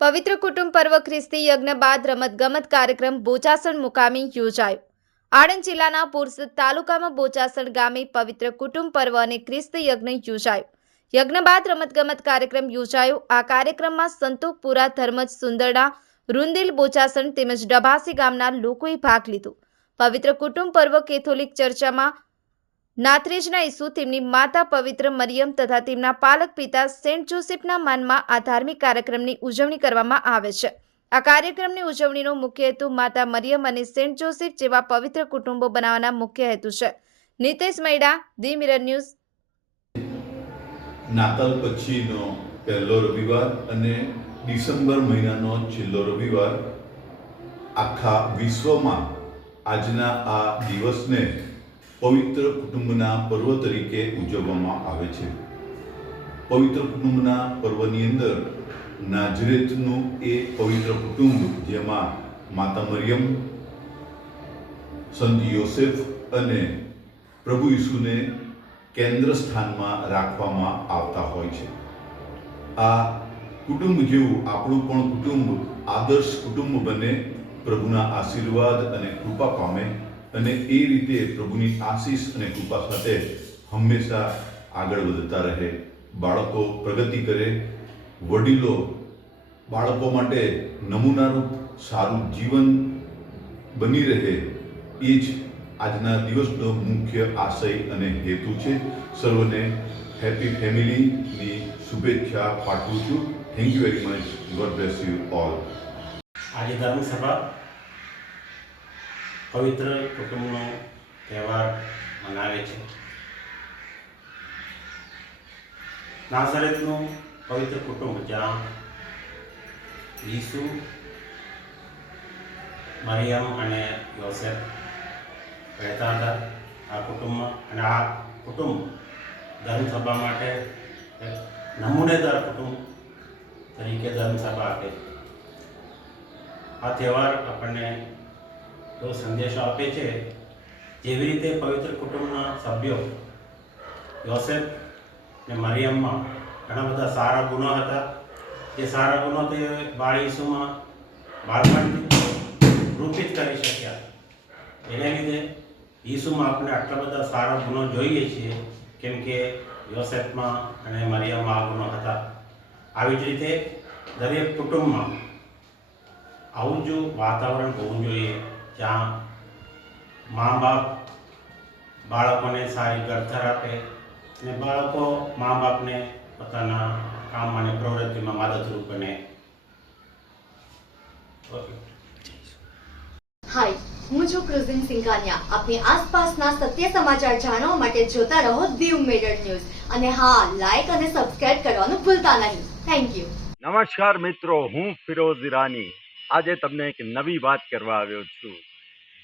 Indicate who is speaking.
Speaker 1: પવિત્ર કુટુંબ પર્વ ખ્રિસ્તી યજ્ઞ બાદ રમતગમત કાર્યક્રમ બોચાસણ મુકામે યોજાયો. આણંદ જિલ્લાના પુરસદ તાલુકામાં બોચાસણ ગામે પવિત્ર કુટુંબ પર્વ અને ખ્રિસ્તી યજ્ઞ યોજાયો. યજ્ઞ બાદ રમતગમત કાર્યક્રમ યોજાયો. આ કાર્યક્રમમાં સંતોકપુરા ધર્મજ સુંદરડા, રૂંદીલ બોચાસણ તેમજ ડભાસી ગામના લોકોએ ભાગ લીધો. પવિત્ર કુટુંબ પર્વ કેથોલિક ચર્ચમાં નાથરેજના ઈસુ તેમની માતા પવિત્ર મરિયમ તથા તેમના પાલક પિતા સેન્ટ જોસેફના માનમાં આ ધાર્મિક કાર્યક્રમની ઉજવણી કરવામાં આવે છે. આ કાર્યક્રમની ઉજવણીનો મુખ્ય હેતુ માતા મરિયમ અને સેન્ટ જોસેફ જેવા પવિત્ર કુટુંબો બનાવવાના મુખ્ય હેતુ છે. Nitesh Maida, the mirror news.
Speaker 2: નાતાલ પછીનો પહેલો રવિવાર અને ડિસેમ્બર મહિનાનો છેલ્લો રવિવાર આખા વિશ્વમાં આજના આ દિવસને પવિત્ર કુટુંબના પર્વ તરીકે ઉજવવામાં આવે છે. પવિત્ર કુટુંબના પર્વની અંદર નાઝરેથનું એ પવિત્ર કુટુંબ જેમાં માતા મરિયમ, સંત યોસેફ અને પ્રભુ ઈસુને કેન્દ્ર સ્થાનમાં રાખવામાં આવતા હોય છે. આ કુટુંબ જેવું આપણું પણ કુટુંબ, આદર્શ કુટુંબ બને પ્રભુના આશીર્વાદ અને કૃપા પામે અને એ રીતે પ્રભુની આશીષ અને કૃપા સાથે હંમેશા આગળ વધતા રહે, બાળકો પ્રગતિ કરે, વડીલો બાળકો માટે નમૂનારૂપ સારું જીવન બની રહે, એ જ આજના દિવસનો મુખ્ય આશય અને હેતુ છે. સર્વને હેપી ફેમિલીની શુભેચ્છા પાઠવું છું. Thank you very much God bless you all
Speaker 3: આજે ધર્મસભા પવિત્ર કુટુંબનો તહેવાર મનાવે છે. નાઝરેતનું પવિત્ર કુટુંબ જ્યાં ઈસુ, મરિયમ અને યોસેફ રહેતા હતા. આ કુટુંબમાં અને આ કુટુંબ ધર્મસભા માટે નમૂનેદાર કુટુંબ તરીકે ધર્મસભા આપે આ તહેવાર આપણને એવો સંદેશો આપે છે. જેવી રીતે પવિત્ર કુટુંબના સભ્યો યોસેફ ને મરિયમમાં ઘણા બધા સારા ગુણો હતા. જે સારા ગુનો તે બાળ ઈસુમાં બાળપણથી રૂપિત કરી શક્યા. એને લીધે ઈસુમાં આપણે આટલા બધા સારા ગુનો જોઈએ છીએ, કેમ કે યોસેફમાં અને મરિયમમાં આ ગુનો હતા. આવી જ રીતે દરેક કુટુંબમાં આવું જ વાતાવરણ હોવું જોઈએ. જ્યાં મા બાપ બાળકોને સારી ઘડતર આપે અને બાળકો મા બાપને પોતાના કામ અને પ્રવૃત્તિમાં મદદરૂપ બને.
Speaker 4: હાય હું છું ક્રુઝિન સિંઘાનિયા. આપની આસપાસના સત્ય સમાચાર જાણવા માટે જોતા રહો દીવ મિરર ન્યૂઝ અને હા લાઈક અને સબસ્ક્રાઇબ કરવાનું ભૂલતા નહીં. થેન્ક યુ
Speaker 5: નમસ્કાર મિત્રો હું ફિરોઝ ઈરાની. આજે તમને એક નવી વાત કરવા આવ્યો છું.